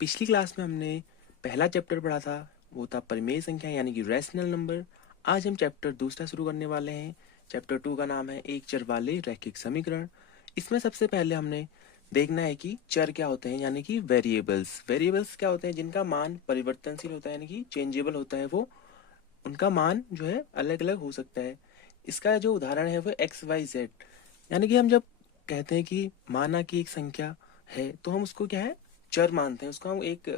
पिछली क्लास में हमने पहला चैप्टर पढ़ा था, वो था परिमेय संख्या यानी कि रैशनल नंबर। आज हम चैप्टर दूसरा शुरू करने वाले हैं। चैप्टर 2 का नाम है एक चर वाले रैखिक समीकरण। इसमें सबसे पहले हमने देखना है कि चर क्या होते हैं यानी कि वेरिएबल्स। वेरिएबल्स क्या होते हैं? जिनका मान परिवर्तनशील होता है यानी कि चेंजेबल होता है, वो उनका मान जो है अलग अलग हो सकता है। इसका जो उदाहरण है वो एक्स वाई जेड, यानी कि हम जब कहते हैं कि माना कि एक संख्या है तो हम उसको क्या है, चर मानते हैं। उसको हम एक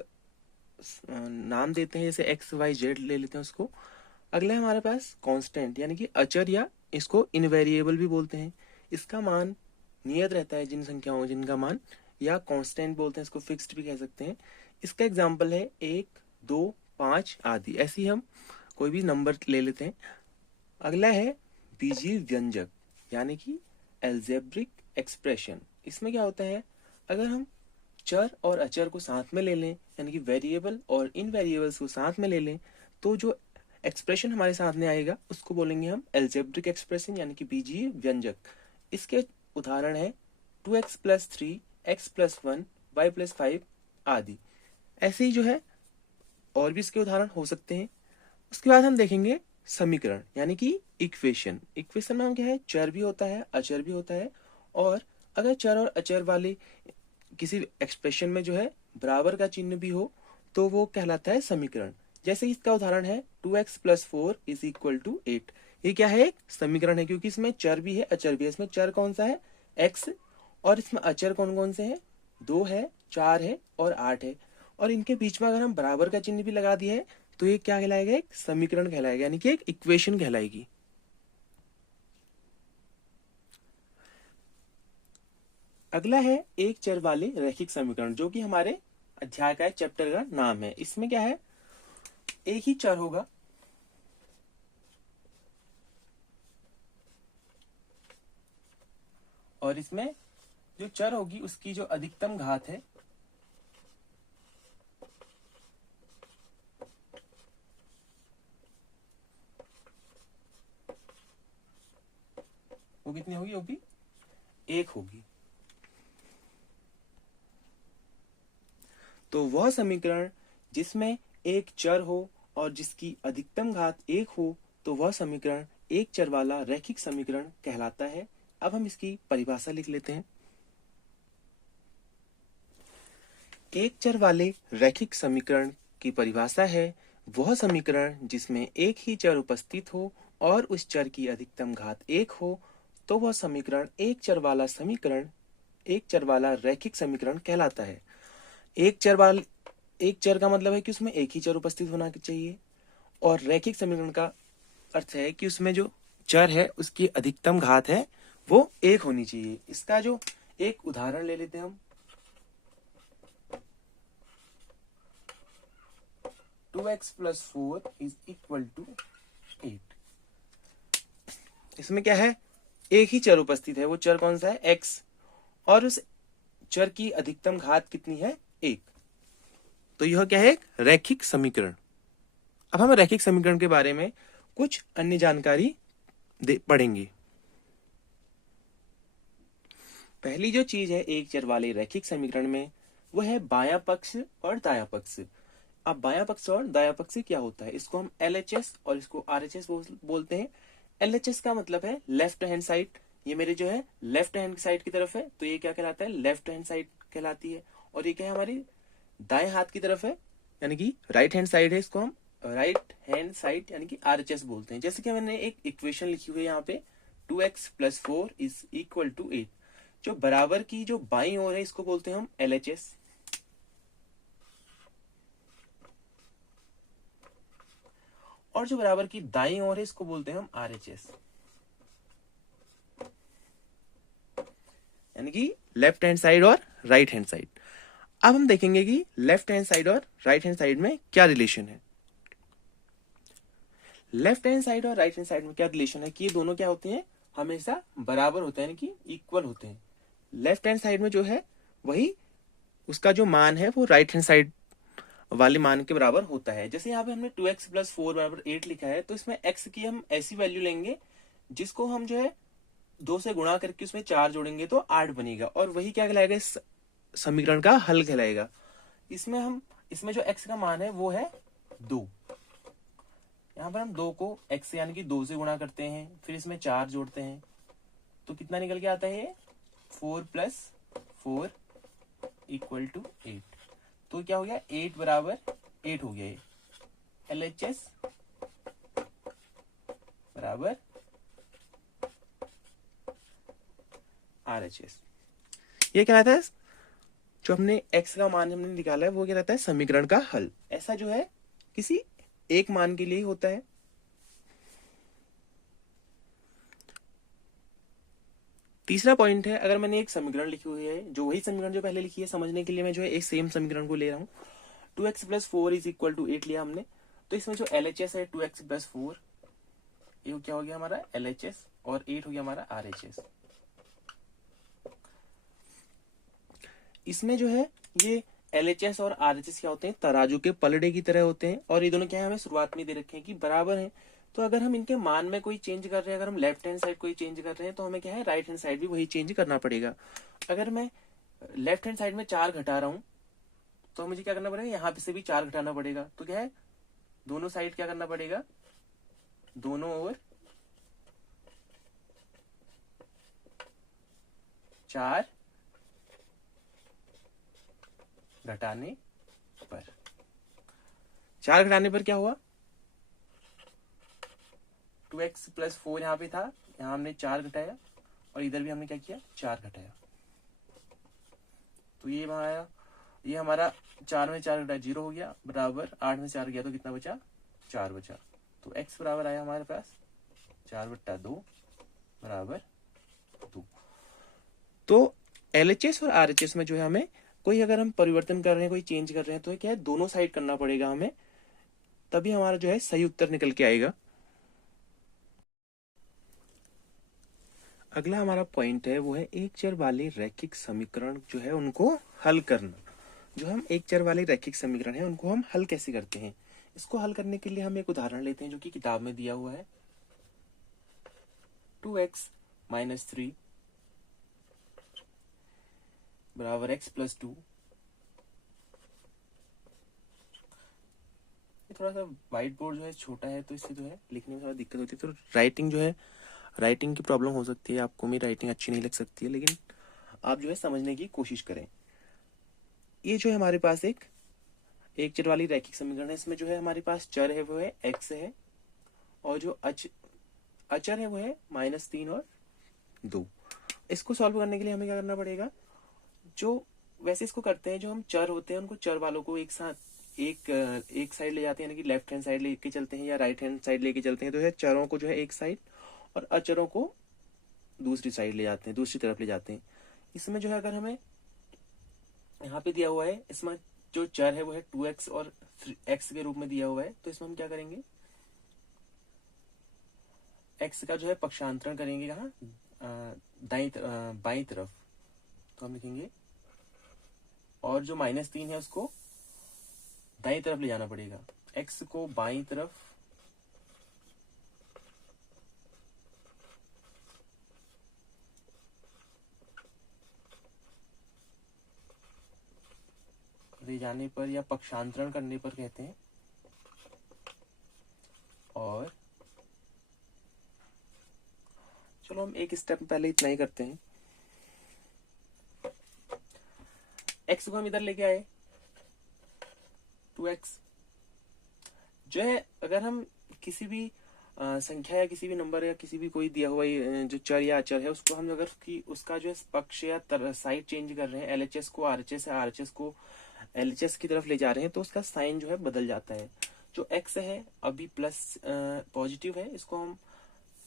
नाम देते हैं, जैसे एक्स वाई जेड ले लेते हैं उसको। अगला है हमारे पास कांस्टेंट यानी कि अचर, या इसको इनवेरिएबल भी बोलते हैं। इसका मान नियत रहता है जिन संख्याओं जिनका मान, या कांस्टेंट बोलते हैं इसको, फिक्स्ड भी कह सकते हैं। इसका एग्जांपल है 1, 2, 5 आदि। ऐसे ही हम कोई भी नंबर ले लेते हैं। अगला है बीजीय व्यंजक यानी कि एल्जेब्रिक एक्सप्रेशन। इसमें क्या होता है, अगर हम चर और अचर को साथ में ले लें यानी कि वेरिएबल और इनवेरिएबल्स को साथ में ले लें, तो जो एक्सप्रेशन हमारे सामने आएगा उसको बोलेंगे हम एल्जेब्रिक एक्सप्रेशन यानी कि बीजीय व्यंजक। इसके उदाहरण है 2x+3, x+1, y+5 आदि। ऐसे ही जो है और भी इसके उदाहरण हो सकते हैं। उसके बाद हम देखेंगे समीकरण यानी कि इक्वेशन। इक्वेशन में हम क्या है, चर भी होता है अचर भी होता है, और अगर चर और अचर वाले किसी एक्सप्रेशन में जो है बराबर का चिन्ह भी हो तो वो कहलाता है समीकरण। जैसे इसका उदाहरण है 2x+4 = 8। ये क्या है, एक समीकरण है, क्योंकि इसमें चर भी है अचर भी है। इसमें चर कौन सा है, x, और इसमें अचर कौन कौन से हैं, 2 है, 4 है और 8 है। और इनके बीच में अगर हम बराबर का चिन्ह भी लगा दिया है तो ये क्या कहलाएगा, एक समीकरण कहलाएगा यानी कि एक इक्वेशन कहलाएगी। अगला है एक चर वाले रैखिक समीकरण, जो कि हमारे अध्याय का चैप्टर का नाम है। इसमें क्या है, एक ही चर होगा और इसमें जो चर होगी उसकी जो अधिकतम घात है वो कितनी होगी, वो भी 1 होगी। तो वह समीकरण जिसमें एक चर हो और जिसकी अधिकतम घात 1 हो, तो वह समीकरण एक चर वाला रैखिक समीकरण कहलाता है। अब हम इसकी परिभाषा लिख लेते हैं। एक चर वाले रैखिक समीकरण की परिभाषा है वह समीकरण जिसमें एक ही चर उपस्थित हो और उस चर की अधिकतम घात 1 हो, तो वह समीकरण एक चर वाला रैखिक समीकरण कहलाता है। एक चर का मतलब है कि उसमें एक ही चर उपस्थित होना चाहिए, और रैखिक समीकरण का अर्थ है कि उसमें जो चर है उसकी अधिकतम घात है वो 1 होनी चाहिए। इसका जो एक उदाहरण ले लेते हैं हम, 2x+4 = 8। इसमें क्या है, एक ही चर उपस्थित है। वो चर कौन सा है, x, और उस चर की अधिकतम घात कितनी है, 1। तो यह क्या है, एक रैखिक समीकरण। अब हम रैखिक समीकरण के बारे में कुछ अन्य जानकारी पढ़ेंगे। पहली जो चीज है एक चर वाले रैखिक समीकरण में, वो है बायां पक्ष और दायां पक्ष। अब बायां पक्ष और दायां पक्ष क्या होता है, इसको हम LHS और इसको RHS बोलते हैं। LHS का मतलब है लेफ्ट हैंड साइड। ये मेरे जो है लेफ्ट हैंड साइड की तरफ है, तो ये क्या कहलाता है, लेफ्ट हैंड साइड कहलाती है। और ये क्या है, हमारी दाएं हाथ की तरफ है यानी कि राइट हैंड साइड है, इसको हम राइट हैंड साइड यानी कि RHS बोलते हैं। जैसे कि मैंने एक इक्वेशन लिखी हुई है यहाँ पे, 2x+4 = 8। जो बराबर की जो बाईं ओर है इसको बोलते हैं हम LHS, और जो बराबर की दाईं ओर है इसको बोलते हैं हम RHS, यानी कि लेफ्ट हैंड साइड और राइट हैंड साइड। अब हम देखेंगे कि लेफ्ट हैंड साइड और राइट हैंड साइड में क्या रिलेशन है। लेफ्ट हैंड साइड और राइट हैंड साइड में क्या रिलेशन है कि ये दोनों क्या होते हैं, हमेशा बराबर होते हैं यानी कि इक्वल होते हैं। लेफ्ट हैंड साइड में जो है वही उसका जो मान है वो राइट हैंड साइड वाले मान के बराबर होता है। जैसे यहाँ पे हमने 2x+4 = 8 लिखा है, तो इसमें x की हम ऐसी वैल्यू लेंगे जिसको हम जो है 2 से गुणा करके उसमें 4 जोड़ेंगे तो 8 बनेगा, और वही क्या कहलाएगा, इस समीकरण का हल कहलाएगा। इसमें जो x का मान है वो है 2। यहाँ पर हम 2 को x यानी कि 2 से गुणा करते हैं, फिर इसमें 4 जोड़ते हैं, तो कितना निकल के आता है ये 4 + 4 = 8। तो क्या हो गया 8 बराबर 8 हो गया ये। LHS बराबर RHS। ये क्या रहता है, जो हमने x का मान हमने निकाला है वो क्या रहता है समीकरण का हल। ऐसा जो है किसी एक मान के लिए होता है। तीसरा पॉइंट है, अगर मैंने एक समीकरण लिखी हुई है, जो वही समीकरण जो पहले लिखी है, समझने के लिए मैं जो है एक सेम समीकरण को ले रहा हूँ। 2x + 4 = 8 लिया हमने, तो इसमें जो LHS है 2x + 4, ये क्या हो गया हमारा LHS, और 8 हो गया हमारा RHS। इसमें जो है ये LHS और RHS क्या होते हैं, तराजू के पलड़े की तरह होते हैं, और ये दोनों क्या है हमें शुरुआत में दे रखे हैं कि बराबर हैं। तो अगर हम इनके मान में कोई चेंज कर रहे हैं, अगर हम लेफ्ट हैंड साइड कोई चेंज कर रहे हैं, तो हमें क्या है राइट हैंड साइड भी वही चेंज करना पड़ेगा। अगर मैं लेफ्ट हैंड साइड में 4 घटा रहा हूं, तो मुझे क्या करना पड़ेगा, यहाँ पे से भी 4 घटाना पड़ेगा। तो क्या है दोनों साइड क्या करना पड़ेगा, दोनों ओर 4 घटाने पर, 4 घटाने पर क्या हुआ 2x + 4 यहाँ पे था, यहाँ हमने 4 घटाया, और इधर भी हमने क्या किया 4 घटाया। तो ये वहां आया, ये हमारा 4 में 4 घटा 0 हो गया, बराबर 8 में 4 गया तो कितना बचा 4 बचा। तो x बराबर आया हमारे पास 4/2 बराबर 2। तो LHS और RHS में जो है हमें कोई अगर हम परिवर्तन कर रहे हैं, कोई चेंज कर रहे हैं, तो क्या है दोनों साइड करना पड़ेगा हमें, तभी हमारा जो है सही उत्तर निकल के आएगा। अगला हमारा पॉइंट है वो है एक चर वाले रैखिक समीकरण जो है उनको हल करना। जो हम एक चर वाले रैखिक समीकरण है उनको हम हल कैसे करते हैं, इसको हल करने के लिए हम एक उदाहरण लेते हैं जो कि किताब में दिया हुआ है। 2x - 3 बराबर x + 2। ये थोड़ा सा व्हाइट बोर्ड जो है छोटा है, तो इससे जो है लिखने में थोड़ा दिक्कत होती है, तो राइटिंग जो है राइटिंग की प्रॉब्लम हो सकती है, आपको मेरी राइटिंग अच्छी नहीं लग सकती है, लेकिन आप जो है समझने की कोशिश करें। ये जो है हमारे पास एक चर वाली रैखिक समीकरण है, इसमें जो है हमारे पास चर है वो है x है, और जो अचर है वो है -3 और 2। इसको सॉल्व करने के लिए हमें क्या करना पड़ेगा, जो वैसे इसको करते हैं, जो हम चर होते हैं उनको चर वालों को एक साथ एक साइड ले जाते हैं, यानी कि लेफ्ट हैंड साइड लेके चलते हैं या राइट हैंड साइड लेके चलते हैं, तो है चरों को जो है एक साइड और अचरों को दूसरी साइड ले जाते हैं, दूसरी तरफ ले जाते हैं। इसमें जो है अगर हमें यहाँ पे दिया हुआ है, इसमें जो चर है वो है 2x और x के रूप में दिया हुआ है, तो इसमें हम क्या करेंगे x का जो है पक्षांतरण करेंगे कहाँ बाई तरफ, तो हम लिखेंगे, और जो -3 है उसको दाई तरफ ले जाना पड़ेगा, x को बाई तरफ ले जाने पर या पक्षांतरण करने पर कहते हैं। और चलो हम एक स्टेप पहले इतना ही करते हैं। x को हम इधर लेके आए 2x, जो है अगर हम किसी भी संख्या या किसी भी नंबर या किसी भी कोई दिया हुआ जो चर या अचर है उसको हम अगर उसका जो है पक्ष या साइड चेंज कर रहे हैं, LHS को RHS या RHS को LHS की तरफ ले जा रहे हैं, तो उसका साइन जो है बदल जाता है। जो x है अभी प्लस पॉजिटिव है, इसको हम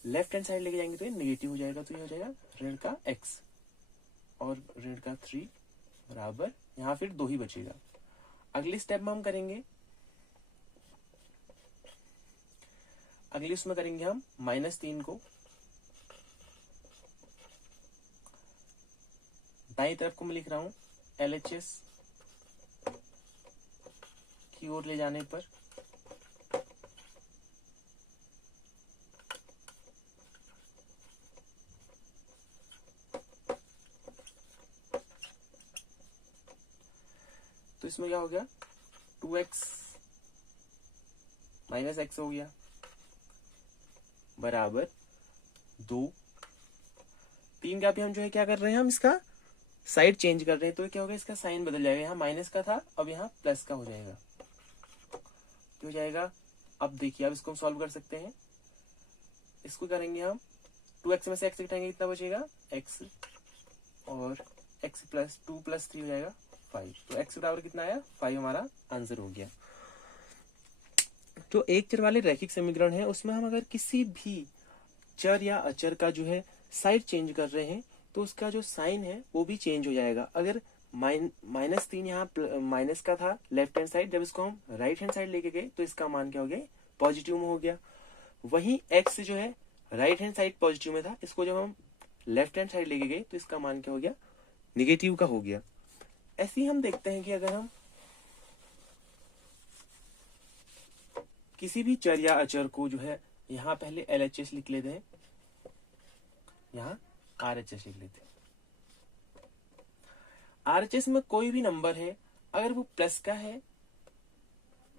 लेफ्ट हैंड साइड लेके जाएंगे तो ये नेगेटिव हो जाएगा, तो ये हो जाएगा ऋण का x और ऋण का 3 बराबर, यहाँ फिर 2 ही बचेगा। अगली स्टेप में हम करेंगे, अगली उसमें करेंगे हम -3 को दाई तरफ को मैं लिख रहा हूं LHS की ओर ले जाने पर, तो इसमें क्या हो गया, 2x माइनस एक्स हो गया बराबर 2। 3 का भी हम जो है क्या कर रहे हैं, हम इसका साइड चेंज कर रहे हैं, तो क्या होगा, इसका साइन बदल जाएगा, यहाँ माइनस का था अब यहाँ प्लस का हो जाएगा, तो हो जाएगा। अब देखिए, अब इसको हम सॉल्व कर सकते हैं। इसको करेंगे हम, 2x में से x घटाएंगे, कितना बचेगा, x, और x प्लस 2 प्लस 3 हो जाएगा 5, तो x बराबर कितना आया, 5 हमारा आंसर हो गया। जो एक चर वाले रैखिक समीकरण है उसमें हम अगर किसी भी चर या अचर का जो है साइड चेंज कर रहे हैं तो उसका जो साइन है वो भी चेंज हो जाएगा। अगर -3 यहाँ माइनस का था लेफ्ट हैंड साइड, जब इसको हम राइट हैंड साइड लेके गए तो इसका मान क्या हो गया, पॉजिटिव में हो गया। वहीं x जो है राइट हैंड साइड पॉजिटिव में था, इसको जब हम लेफ्ट हैंड साइड लेके गए तो इसका मान क्या हो गया, निगेटिव का हो गया। ऐसे ही हम देखते हैं कि अगर हम किसी भी चर या अचर को जो है, यहाँ पहले LHS लिख लेते हैं, यहाँ RHS लिख लेते हैं। RHS में कोई भी नंबर है, अगर वो प्लस का है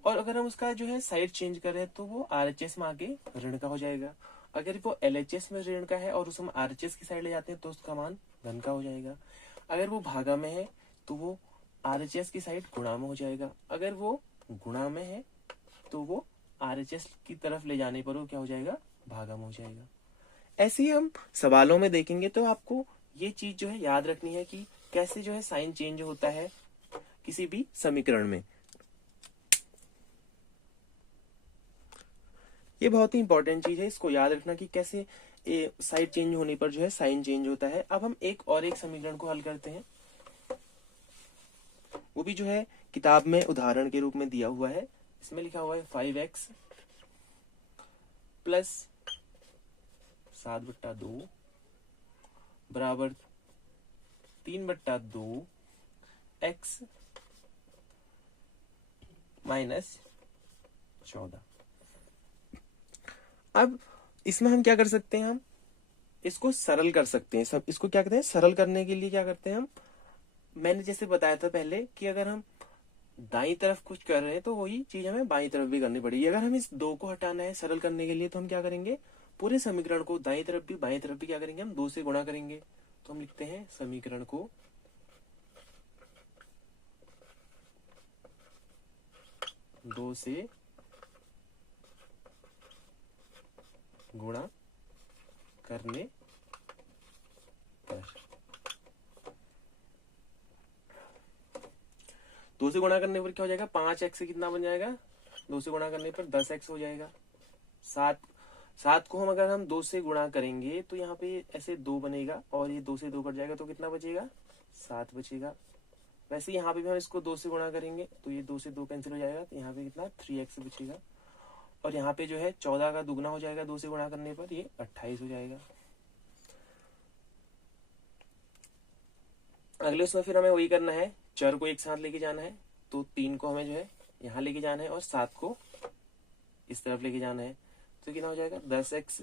और अगर हम उसका जो है साइड चेंज कर रहे हैं तो वो RHS में आके ऋण का हो जाएगा। अगर वो LHS में ऋण का है और उसे हम RHS की साइड ले जाते हैं तो उसका मान धन का हो जाएगा। अगर वो भागा में है तो वो RHS की साइड गुणा में हो जाएगा। अगर वो गुणा में है तो वो RHS की तरफ ले जाने पर वो क्या हो जाएगा, भागा में हो जाएगा। ऐसे ही हम सवालों में देखेंगे तो आपको ये चीज जो है याद रखनी है कि कैसे जो है साइन चेंज होता है किसी भी समीकरण में। ये बहुत ही इंपॉर्टेंट चीज है, इसको याद रखना कि कैसे साइड चेंज होने पर जो है साइन चेंज होता है। अब हम एक समीकरण को हल करते हैं, वो भी जो है किताब में उदाहरण के रूप में दिया हुआ है। इसमें लिखा हुआ है 5x प्लस 7/2 बराबर 3/2 x माइनस 14। अब इसमें हम क्या कर सकते हैं, हम इसको सरल कर सकते हैं। सब इसको क्या कहते हैं, सरल करने के लिए क्या करते हैं हम, मैंने जैसे बताया था पहले कि अगर हम दाईं तरफ कुछ कर रहे हैं तो वही चीज हमें बाईं तरफ भी करनी पड़ेगी। अगर हम इस 2 को हटाना है सरल करने के लिए तो हम क्या करेंगे, पूरे समीकरण को दाईं तरफ भी बाईं तरफ भी क्या करेंगे, हम 2 से गुणा करेंगे। तो हम लिखते हैं समीकरण को 2 से गुणा करने पर, 2 से गुणा करने पर क्या हो जाएगा, 5x से कितना बन जाएगा, 2 से गुणा करने पर 10x हो जाएगा। 7 को हम अगर हम 2 से गुणा करेंगे तो यहाँ पे ऐसे 2 बनेगा और ये 2 से 2 कट जाएगा तो कितना बचेगा, 7 बचेगा। वैसे यहाँ पे भी हम इसको 2 से गुणा करेंगे तो ये 2 से 2 कैंसिल हो जाएगा, तो यहाँ पे कितना 3x बचेगा। और यहाँ पे जो है 14 का दुगना हो जाएगा 2 से गुणा करने पर, ये 28 हो जाएगा। अगले उसमें फिर हमें वही करना है, चर को एक साथ लेके जाना है, तो 3 को हमें जो है यहाँ लेके जाना है और 7 को इस तरफ लेके जाना है। तो कितना हो जाएगा, 10x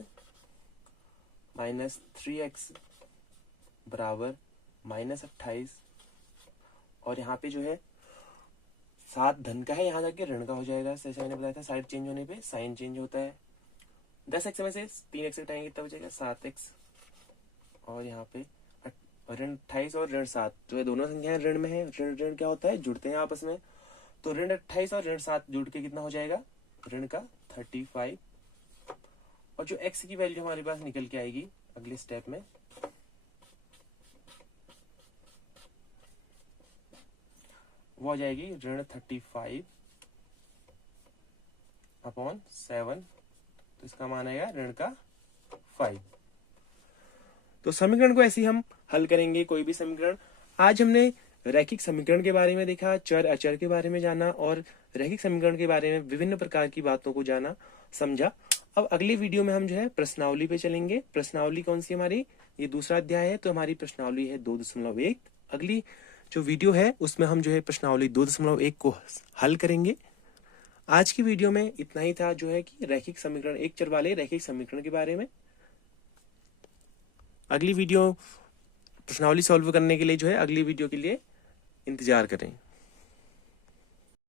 माइनस 3x बराबर -28। और यहाँ पे जो है 7 धन का है, यहाँ जाके ऋण का हो जाएगा। जैसे मैंने बताया था साइड चेंज होने पे साइन चेंज होता है। 10x में से 3x घटाएंगे कितना बचेगा, 7x। और यहाँ पे ऋण 28 और ऋण 7 जो है दोनों संख्याएं ऋण में है। ऋण ऋण क्या होता है, जुड़ते हैं आपस में। तो ऋण 28 और ऋण 7 जुड़ के कितना हो जाएगा, ऋण का 35। और जो x की वैल्यू हमारे पास निकल के आएगी अगले स्टेप में, वो हो जाएगी ऋण 35/7। तो इसका मान आएगा ऋण का 5। तो समीकरण को ऐसे ही हम हल करेंगे, कोई भी समीकरण। आज हमने रैखिक समीकरण के बारे में देखा, चर अचर के बारे में जाना और रैखिक समीकरण के बारे में विभिन्न प्रकार की बातों को जाना समझा। अब अगली वीडियो में हम जो है प्रश्नावली पे चलेंगे। प्रश्नावली कौन सी हमारी, ये दूसरा अध्याय है, तो हमारी प्रश्नावली है 2.1। अगली जो वीडियो है उसमें हम जो है प्रश्नावली 2.1 को हल करेंगे। आज की वीडियो में इतना ही था, जो है कि रैखिक समीकरण, एक चर वाले रैखिक समीकरण के बारे में। अगली वीडियो प्रश्नावली सॉल्व करने के लिए जो है अगली वीडियो के लिए इंतजार करें।